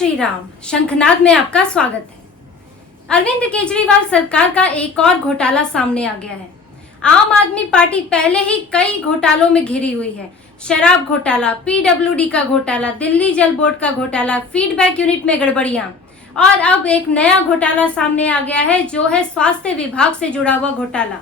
श्री राम। शंखनाद में आपका स्वागत है। अरविंद केजरीवाल सरकार का एक और घोटाला सामने आ गया है। आम आदमी पार्टी पहले ही कई घोटालों में घिरी हुई है। शराब घोटाला, पीडब्ल्यूडी का घोटाला, दिल्ली जल बोर्ड का घोटाला, फीडबैक यूनिट में गड़बड़ियां और अब एक नया घोटाला सामने आ गया है जो है स्वास्थ्य विभाग से जुड़ा हुआ घोटाला।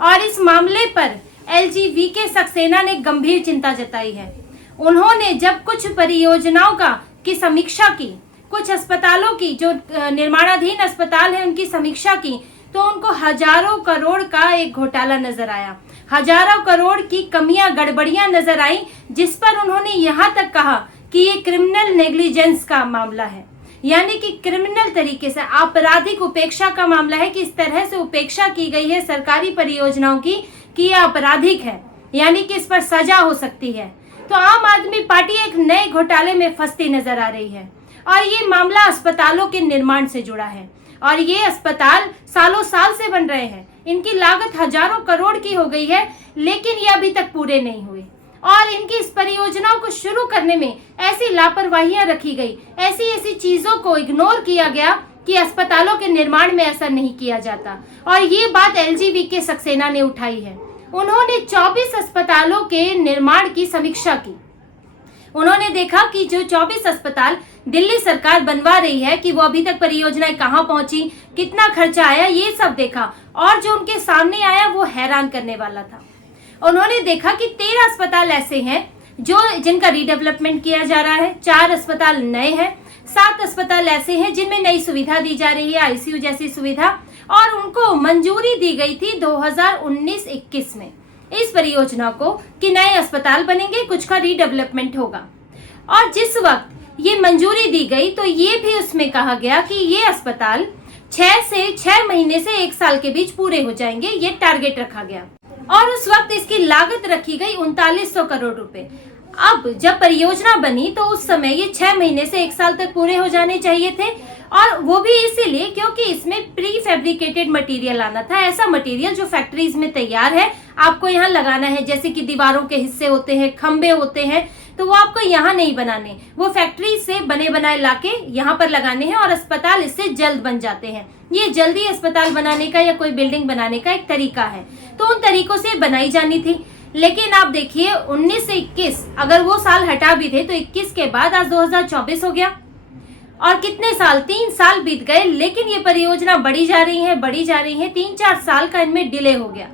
और इस मामले पर एलजी वीके सक्सेना ने गंभीर चिंता जताई है। उन्होंने जब कुछ परियोजनाओं की समीक्षा की, कुछ अस्पतालों की जो निर्माणाधीन अस्पताल है उनकी समीक्षा की, तो उनको हजारों करोड़ का एक घोटाला नजर आया। हजारों करोड़ की कमियां, गड़बड़ियां नजर आई, जिस पर उन्होंने यहाँ तक कहा कि ये क्रिमिनल नेग्लिजेंस का मामला है, यानी कि क्रिमिनल तरीके से आपराधिक उपेक्षा का मामला है कि इस तरह से उपेक्षा की गई है सरकारी परियोजनाओं की कि यह आपराधिक है, यानी कि इस पर सजा हो सकती है। तो आम आदमी पार्टी एक नए घोटाले में फंसती नजर आ रही है और ये मामला अस्पतालों के निर्माण से जुड़ा है। और ये अस्पताल सालों साल से बन रहे हैं, इनकी लागत हजारों करोड़ की हो गई है, लेकिन ये अभी तक पूरे नहीं हुए। और इनकी इस परियोजनाओं को शुरू करने में ऐसी लापरवाहियां रखी गई, ऐसी चीजों को इग्नोर किया गया कि अस्पतालों के निर्माण में ऐसा नहीं किया जाता। और ये बात एलजीवीके सक्सेना ने उठाई है। उन्होंने 24 अस्पतालों के निर्माण की समीक्षा की। उन्होंने देखा कि जो 24 अस्पताल दिल्ली सरकार बनवा रही है कि वो अभी तक परियोजनाएं कहां पहुंची, कितना खर्चा आया, ये सब देखा। और जो उनके सामने आया वो हैरान करने वाला था। उन्होंने देखा कि 13 अस्पताल ऐसे हैं जिनका रीडेवलपमेंट किया जा रहा है, 4 अस्पताल नए हैं, 7 अस्पताल ऐसे हैं जिनमें नई सुविधा दी जा रही है, आईसीयू जैसी सुविधा, और उनको मंजूरी दी गई थी 2019-21 में इस परियोजना को कि नए अस्पताल बनेंगे, कुछ का रीडेवलपमेंट होगा। और जिस वक्त ये मंजूरी दी गई तो ये भी उसमें कहा गया कि ये अस्पताल 6 महीने से 1 साल के बीच पूरे हो जाएंगे, ये टारगेट रखा गया। और उस वक्त इसकी लागत रखी गई 3900 करोड़ रुपए। अब जब परियोजना बनी तो उस समय ये 6 महीने से 1 साल तक पूरे हो जाने चाहिए थे, और वो भी इसीलिए क्योंकि इसमें प्री फैब्रिकेटेड मटेरियल आना था, ऐसा मटेरियल जो फैक्ट्रीज में तैयार है, आपको यहाँ लगाना है। जैसे कि दीवारों के हिस्से होते हैं, खंबे होते हैं, तो वो आपको यहाँ नहीं बनाने, वो फैक्ट्री से बने बनाए लाके यहाँ पर लगाने हैं और अस्पताल इससे जल्द बन जाते हैं। ये जल्दी अस्पताल बनाने का या कोई बिल्डिंग बनाने का एक तरीका है, तो उन तरीकों से बनाई जानी थी। लेकिन आप देखिए 19 से 21 अगर वो साल हटा भी थे तो 21 के बाद आज 2024 हो गया और कितने साल, 3 साल बीत गए, लेकिन ये परियोजना बढ़ी जा रही है 3-4 साल का इनमें डिले हो गया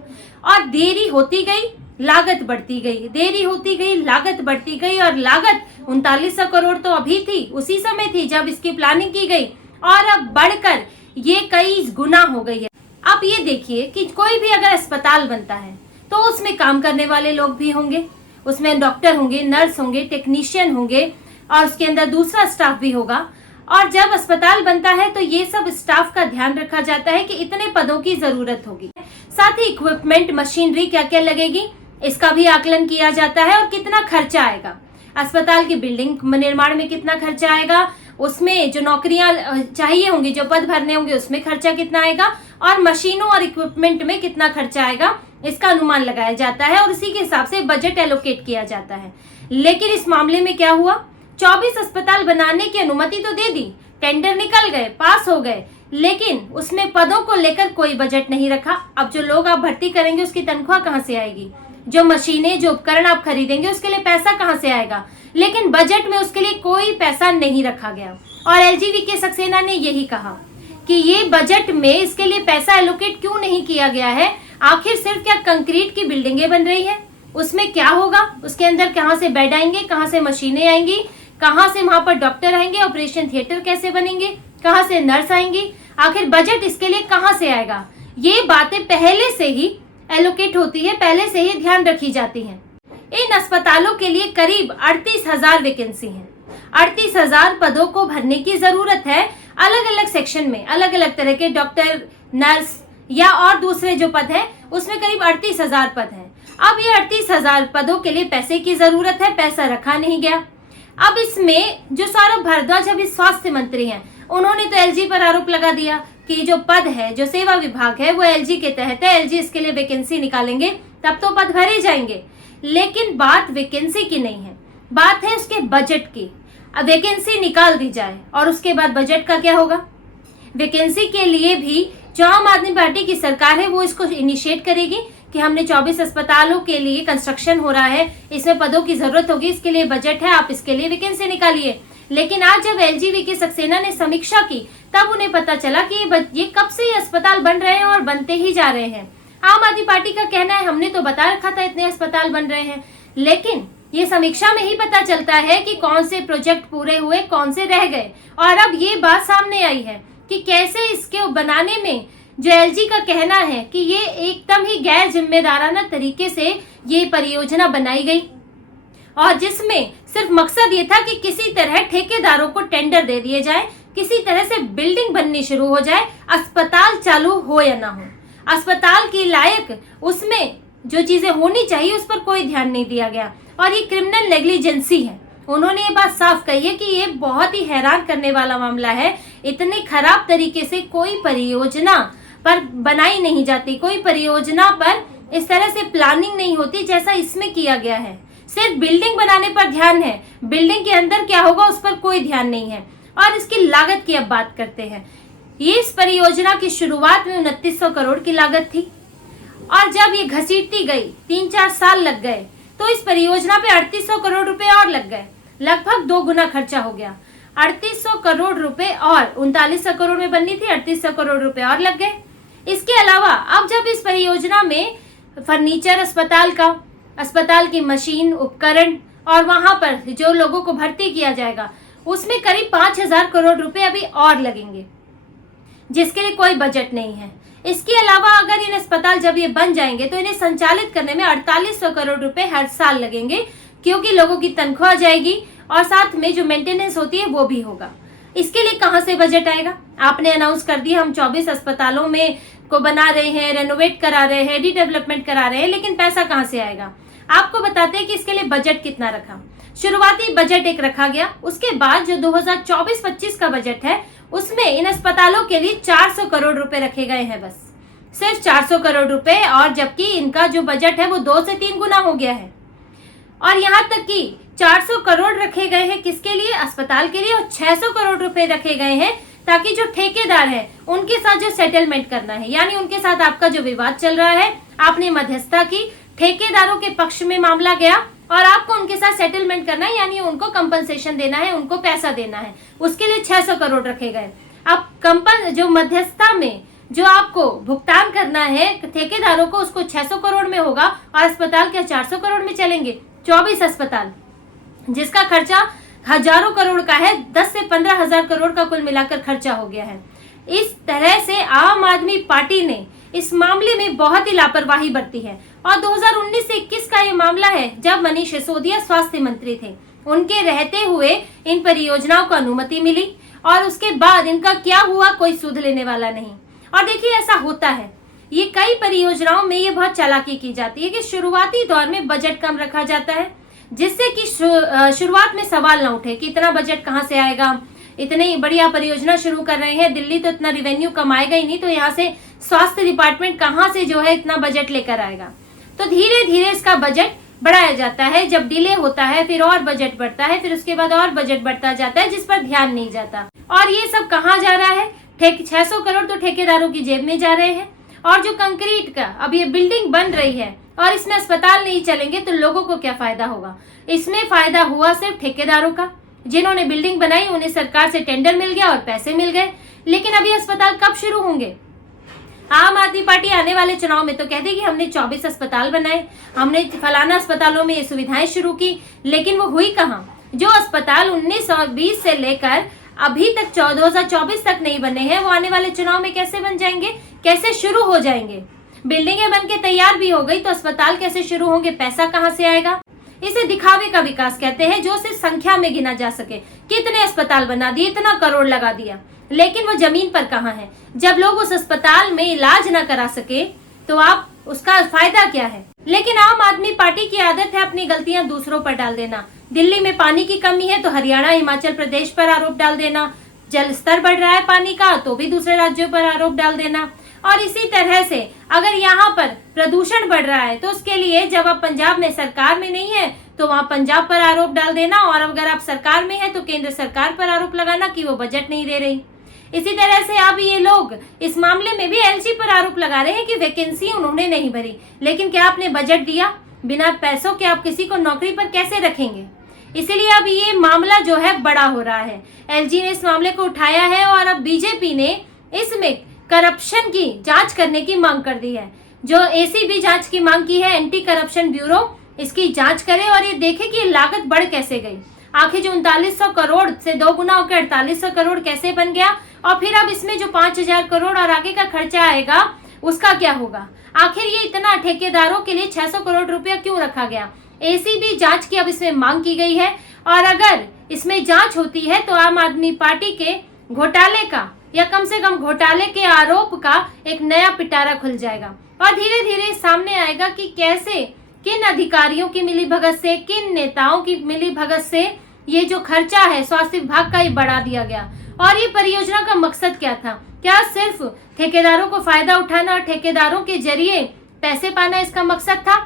और देरी होती गई, लागत बढ़ती गई, देरी होती गई, लागत बढ़ती गई। और लागत 3900 करोड़ तो अभी थी, उसी समय थी जब इसकी प्लानिंग की गई, और अब बढ़कर ये कई गुना हो गई है। आप ये देखिए कि कोई भी अगर अस्पताल बनता है तो उसमें काम करने वाले लोग भी होंगे, उसमें डॉक्टर होंगे, नर्स होंगे, टेक्नीशियन होंगे, और उसके अंदर दूसरा स्टाफ भी होगा। और जब अस्पताल बनता है तो ये सब स्टाफ का ध्यान रखा जाता है कि इतने पदों की जरूरत होगी। साथ ही इक्विपमेंट, मशीनरी क्या क्या लगेगी, इसका भी आकलन किया जाता है और कितना खर्चा आएगा। अस्पताल की बिल्डिंग निर्माण में कितना खर्चा आएगा, उसमें जो नौकरियां चाहिए होंगी, जो पद भरने होंगे, उसमें खर्चा कितना आएगा, और मशीनों और इक्विपमेंट में कितना खर्चा आएगा, इसका अनुमान लगाया जाता है और उसी के हिसाब से बजट एलोकेट किया जाता है। लेकिन इस मामले में क्या हुआ, 24 अस्पताल बनाने की अनुमति तो दे दी, टेंडर निकल गए, पास हो गए, लेकिन उसमें पदों को लेकर कोई बजट नहीं रखा। अब जो लोग आप भर्ती करेंगे उसकी तनख्वाह कहाँ से आएगी, जो मशीनें, जो उपकरण आप खरीदेंगे उसके लिए पैसा कहाँ से आएगा, लेकिन बजट में उसके लिए कोई पैसा नहीं रखा गया। और एलजीवीके सक्सेना ने यही कहा कि ये बजट में इसके लिए पैसा एलोकेट क्यों नहीं किया गया है। आखिर सिर्फ क्या कंक्रीट की बिल्डिंगें बन रही है, उसमें क्या होगा, उसके अंदर कहाँ से बेड आएंगे, कहाँ से मशीनें आएंगी, कहाँ से वहां पर डॉक्टर आएंगे, ऑपरेशन थिएटर कैसे बनेंगे, कहाँ से नर्स आएंगी, आखिर बजट इसके लिए कहाँ से आएगा। ये बातें पहले से ही एलोकेट होती है, पहले से ही ध्यान रखी जाती हैं। इन अस्पतालों के लिए करीब 38,000 वैकेंसी है, 38,000 पदों को भरने की जरूरत है। अलग अलग सेक्शन में अलग अलग तरह के डॉक्टर, नर्स या और दूसरे जो पद है, उसमें करीब 38,000 पद हैं। अब ये 38,000 पदों के लिए पैसे की जरूरत है, पैसा रखा नहीं गया। अब इसमें जो सौरभ भारद्वाज अभी स्वास्थ्य मंत्री हैं, उन्होंने तो एलजी पर आरोप लगा दिया कि जो पद है, जो सेवा विभाग है, वो एलजी के तहत है, एलजी इसके लिए वैकेंसी निकालेंगे तब तो पद भरे जाएंगे। लेकिन बात वैकेंसी की नहीं है, बात है उसके बजट की। वैकेंसी निकाल दी जाए और उसके बाद बजट का क्या होगा? वैकेंसी के लिए भी जो आम आदमी पार्टी की सरकार है वो इसको इनिशिएट करेगी कि हमने 24 अस्पतालों के लिए कंस्ट्रक्शन हो रहा है, इसमें पदों की जरूरत होगी, इसके लिए बजट है, आप इसके लिए वैकेंसी निकालिए। लेकिन आज जब एलजीवी सक्सेना ने समीक्षा की तब उन्हें पता चला कि ये कब से ये अस्पताल बन रहे हैं और बनते ही जा रहे हैं। आम आदमी पार्टी का कहना है हमने तो बता रखा था इतने अस्पताल बन रहे हैं, लेकिन ये समीक्षा में ही पता चलता है कि कौन से प्रोजेक्ट पूरे हुए, कौन से रह गए। और अब ये बात सामने आई है कि कैसे इसके बनाने में जो एलजी का कहना है कि ये एकदम ही गैर जिम्मेदाराना तरीके से ये परियोजना बनाई गई और जिसमें सिर्फ मकसद ये था कि किसी तरह ठेकेदारों को टेंडर दे दिए जाए, किसी तरह से बिल्डिंग बननी शुरू हो जाए, अस्पताल चालू हो या ना हो, अस्पताल की लायक उसमें जो चीजें होनी चाहिए उस पर कोई ध्यान नहीं दिया गया और ये क्रिमिनल नेग्लिजेंसी है। उन्होंने ये बात साफ कही है कि ये बहुत ही हैरान करने वाला मामला है। इतने खराब तरीके से कोई परियोजना पर बनाई नहीं जाती, कोई परियोजना पर इस तरह से प्लानिंग नहीं होती जैसा इसमें किया गया है। सिर्फ बिल्डिंग बनाने पर ध्यान है, बिल्डिंग के अंदर क्या होगा उस पर कोई ध्यान नहीं है। और इसकी लागत की अब बात करते हैं। ये इस परियोजना की शुरुआत में 2900 करोड़ की लागत थी और जब ये घसीटती गई 3-4 साल लग गए तो इस परियोजना पे 3800 करोड़ रुपए और लग गए, लगभग 2 गुना खर्चा हो गया। 3800 करोड़ रुपए और 3900 करोड़ में बननी थी, 3800 करोड़ रुपए और लग गए। इसके अलावा अब जब इस परियोजना में फर्नीचर अस्पताल की मशीन, उपकरण और वहां पर जो लोगों को भर्ती किया जाएगा उसमें करीब 5000 करोड़ रुपए अभी और लगेंगे, जिसके लिए कोई बजट नहीं है। इसके अलावा अगर इन अस्पताल जब ये बन जाएंगे तो इन्हें संचालित करने में 4800 करोड़ रुपए हर साल लगेंगे, क्योंकि लोगों की तनख्वाह जाएगी और साथ में जो मेंटेनेंस होती है वो भी होगा। इसके लिए कहां से बजट आएगा? आपने अनाउंस कर दिया हम 24 अस्पतालों में को बना रहे हैं, रेनोवेट करा रहे हैं, रीडेवलपमेंट करा रहे हैं, लेकिन पैसा कहां से आएगा? आपको बताते हैं कि इसके लिए बजट कितना रखा। शुरुआती बजट एक रखा गया, उसके बाद जो 2024-25 का बजट है उसमें इन अस्पतालों के लिए 400 करोड़ रुपए रखे गए हैं, बस सिर्फ 400 करोड़ रुपए, और जबकि इनका जो बजट है वो 2 से 3 गुना हो गया है। और यहाँ तक कि 400 करोड़ रखे गए हैं किसके लिए? अस्पताल के लिए, और 600 करोड़ रुपए रखे गए हैं ताकि जो ठेकेदार है उनके साथ जो सेटलमेंट करना है, यानी उनके साथ आपका जो विवाद चल रहा है, आपने मध्यस्थता की, ठेकेदारों के पक्ष में मामला गया और आपको उनके साथ सेटलमेंट करना है, यानी उनको कंपनसेशन देना है, उनको पैसा देना है, उसके लिए 600 करोड़ रखे गए। अब जो मध्यस्थता में जो आपको भुगतान करना है ठेकेदारों को, उसको 600 करोड़ में होगा और अस्पताल क्या 400 करोड़ में चलेंगे? 24 अस्पताल जिसका खर्चा हजारों करोड़ का है, 10 से 15 हजार करोड़ का कुल मिलाकर खर्चा हो गया है। इस तरह से आम आदमी पार्टी ने इस मामले में बहुत ही लापरवाही बरती है। और 2019 से 21 का ये मामला है जब मनीष सिसोदिया स्वास्थ्य मंत्री थे, उनके रहते हुए इन परियोजनाओं को अनुमति मिली और उसके बाद इनका क्या हुआ कोई सुध लेने वाला नहीं। और देखिए ऐसा होता है, ये कई परियोजनाओं में ये बहुत चालाकी की जाती है कि शुरुआती दौर में बजट कम रखा जाता है, जिससे कि शुरुआत में सवाल न उठे कि इतना बजट कहाँ से आएगा, इतनी बढ़िया परियोजना शुरू कर रहे हैं, दिल्ली तो इतना रिवेन्यू कमाएगा ही नहीं, तो यहाँ से स्वास्थ्य डिपार्टमेंट कहाँ से जो है इतना बजट लेकर आएगा। तो धीरे धीरे इसका बजट बढ़ाया जाता है, जब डिले होता है फिर और बजट बढ़ता है, फिर उसके बाद और बजट बढ़ता जाता है, जिस पर ध्यान नहीं जाता। और ये सब कहाँ जा रहा है? 600 करोड़ तो ठेकेदारों की जेब में जा रहे हैं। और जो कंक्रीट का अब ये बिल्डिंग बन रही है और इसमें अस्पताल नहीं चलेंगे तो लोगों को क्या फायदा होगा? इसमें फायदा हुआ सिर्फ ठेकेदारों का, जिन्होंने बिल्डिंग बनाई उन्हें सरकार से टेंडर मिल गया और पैसे मिल गए। लेकिन अभी अस्पताल कब शुरू होंगे? आम आदमी पार्टी आने वाले चुनाव में तो कह देगी हमने 24 अस्पताल बनाए, हमने फलाना अस्पतालों में ये सुविधाएं शुरू की, लेकिन वो हुई कहाँ? जो अस्पताल 1920 से लेकर अभी तक 2024 तक नहीं बने हैं, वो आने वाले चुनाव में कैसे बन जाएंगे, कैसे शुरू हो जाएंगे? बिल्डिंगें बन के तैयार भी हो गई तो अस्पताल कैसे शुरू होंगे? पैसा कहाँ से आएगा? इसे दिखावे का विकास कहते हैं, जो सिर्फ संख्या में गिना जा सके। कितने अस्पताल बना दिए, इतना करोड़ लगा दिया, लेकिन वो जमीन पर कहाँ है? जब लोग उस अस्पताल में इलाज ना करा सके तो आप उसका फायदा क्या है? लेकिन आम आदमी पार्टी की आदत है अपनी गलतियां दूसरों पर डाल देना। दिल्ली में पानी की कमी है तो हरियाणा, हिमाचल प्रदेश पर आरोप डाल देना, जल स्तर बढ़ रहा है पानी का तो भी दूसरे राज्यों पर आरोप डाल देना। और इसी तरह से अगर यहाँ पर प्रदूषण बढ़ रहा है तो उसके लिए जब आप पंजाब में सरकार में नहीं है तो वहां पंजाब पर आरोप डाल देना, और अगर आप सरकार में है तो केंद्र सरकार पर आरोप लगाना कि वो बजट नहीं दे रही। इसी तरह से अब ये लोग इस मामले में भी एलजी पर आरोप लगा रहे हैं कि वैकेंसी उन्होंने नहीं भरी। लेकिन क्या आपने बजट दिया? बिना पैसों के आप किसी को नौकरी पर कैसे रखेंगे? इसीलिए अब ये मामला जो है बड़ा हो रहा है। एलजी ने इस मामले को उठाया है और अब बीजेपी ने इसमें करप्शन की जांच करने की मांग कर दी है। जो एसीबी जांच की मांग की है, एंटी करप्शन ब्यूरो, इसकी जांच करे और ये देखे कि ये लागत बढ़ कैसे गई। आखिर जो 3900 करोड़ से 2 गुना होकर 4800 करोड़ कैसे बन गया, और फिर अब इसमें जो 5000 करोड़ और आगे का खर्चा आएगा उसका क्या होगा? आखिर ये इतना ठेकेदारों के लिए 600 करोड़ रुपया क्यों रखा गया? एसीबी जांच की अब इसमें मांग की गई है, और अगर इसमें जांच होती है तो आम आदमी पार्टी के घोटाले का, या कम से कम घोटाले के आरोप का एक नया पिटारा खुल जाएगा और धीरे धीरे सामने आएगा कि कैसे किन अधिकारियों की मिलीभगत से, किन नेताओं की मिलीभगत से ये जो खर्चा है स्वास्थ्य विभाग का, ये बढ़ा दिया गया। और ये परियोजना का मकसद क्या था? क्या सिर्फ ठेकेदारों को फायदा उठाना और ठेकेदारों के जरिए पैसे पाना इसका मकसद था?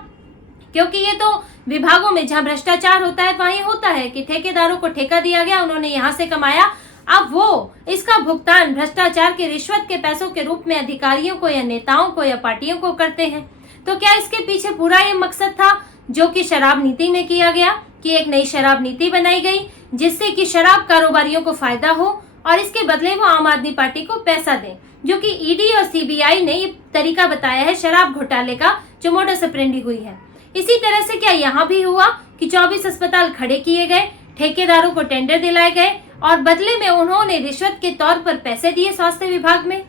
क्योंकि ये तो विभागों में जहां भ्रष्टाचार होता है वहीं होता है कि ठेकेदारों को ठेका दिया गया, उन्होंने यहाँ से कमाया, अब वो इसका भुगतान भ्रष्टाचार के रिश्वत के पैसों के रूप में अधिकारियों को या नेताओं को या पार्टियों को करते हैं। तो क्या इसके पीछे पूरा ये मकसद था जो कि शराब नीति में किया गया, कि एक नई शराब नीति बनाई गई जिससे कि शराब कारोबारियों को फायदा हो और इसके बदले वो आम आदमी पार्टी को पैसा दें, जो कि ईडी और सीबीआई ने ये तरीका बताया है शराब घोटाले का जो मोडस ऑपरेंडी हुई है। इसी तरह से क्या यहाँ भी हुआ कि 24 अस्पताल खड़े किए गए, ठेकेदारों को टेंडर दिलाए गए और बदले में उन्होंने रिश्वत के तौर पर पैसे दिए स्वास्थ्य विभाग में?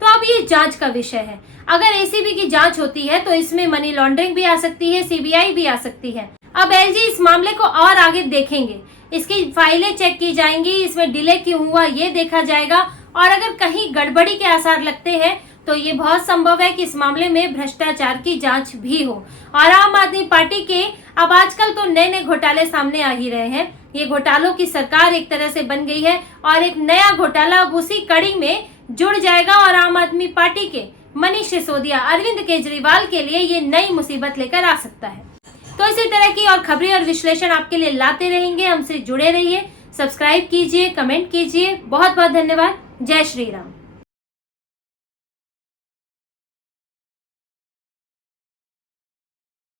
तो अब ये जांच का विषय है। अगर एसीबी की जांच होती है तो इसमें मनी लॉन्ड्रिंग भी आ सकती है, सीबीआई भी आ सकती है। अब एलजी इस मामले को और आगे देखेंगे, इसकी फाइलें चेक की जाएंगी, इसमें डिले क्यों हुआ ये देखा जाएगा, और अगर कहीं गड़बड़ी के आसार लगते हैं तो ये बहुत संभव है कि इस मामले में भ्रष्टाचार की जांच भी हो। और आम आदमी पार्टी के अब आजकल तो नए नए घोटाले सामने आ ही रहे हैं। ये घोटालों की सरकार एक तरह से बन गई है और एक नया घोटाला अब उसी कड़ी में जुड़ जाएगा और आम आदमी पार्टी के मनीष सिसोदिया, अरविंद केजरीवाल के लिए ये नई मुसीबत लेकर आ सकता है। तो इसी तरह की और खबरें और विश्लेषण आपके लिए लाते रहेंगे। हमसे जुड़े रहिए, सब्सक्राइब कीजिए, कमेंट कीजिए। बहुत बहुत धन्यवाद। जय श्री राम।